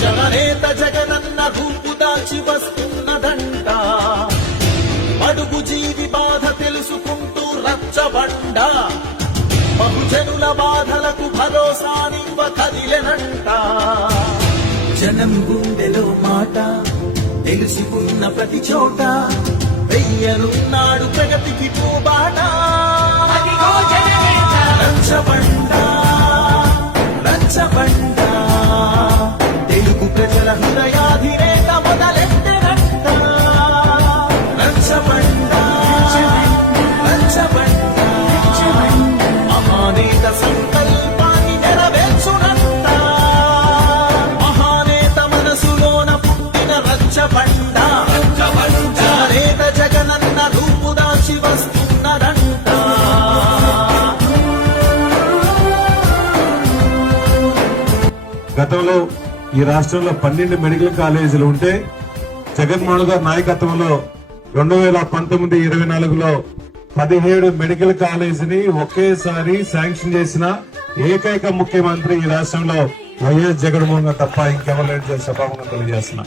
జగనేత జగనన్న రూపు దాచి వస్తున్నదంట అడుగు జీవి బాధ తెలుసుకుంటూ రచ్చబండ. బహుజనుల బాధలకు భరోసానివ్వ కదిలెనంట. జనం గుండెలో మాట తెలుసుకున్న ప్రతి చోట వెయ్యనున్నాడు ప్రగతికి పోబాట రంచబండ గతంలో ఈ రాష్ట్రంలో పన్నెండు మెడికల్ కాలేజీలు ఉంటే జగన్మోహన్ గారి నాయకత్వంలో రెండు వేల పంతొమ్మిది ఇరవై నాలుగులో పదిహేడు మెడికల్ కాలేజీని ఒకేసారి శాంక్షన్ చేసిన ఏకైక ముఖ్యమంత్రి ఈ రాష్ట్రంలో వైఎస్ జగన్మోహన్ గారు తప్ప ఇంకెవరు లేని సభాముఖం తెలియజేస్తున్నా.